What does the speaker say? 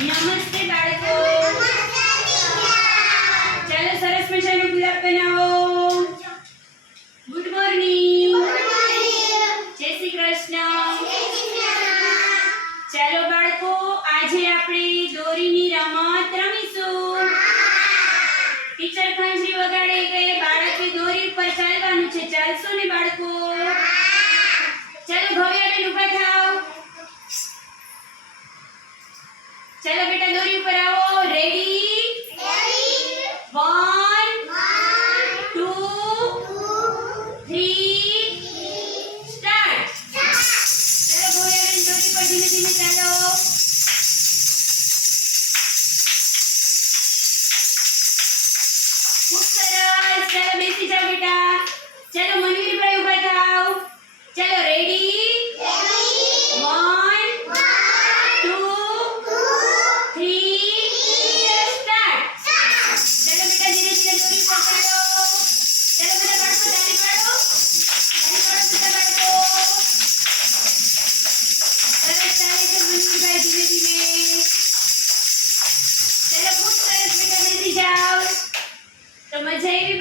નમસ્તે બાળકો. ચાલો સરસ મજાનું ગુલાબ બનાવો. ગુડ મોર્નિંગ જય શ્રી કૃષ્ણ. ચાલો બાળકો આજે આપણે દોરીની રમત રમીશું. ધીમે ધીમે ચાલો. ખૂબ સરસ. ચાલો બેસી જાઓ બેટા. ચાલો ચાલો ખૂબ સરસ બેટા બેસી જાઓ તો મજા આવી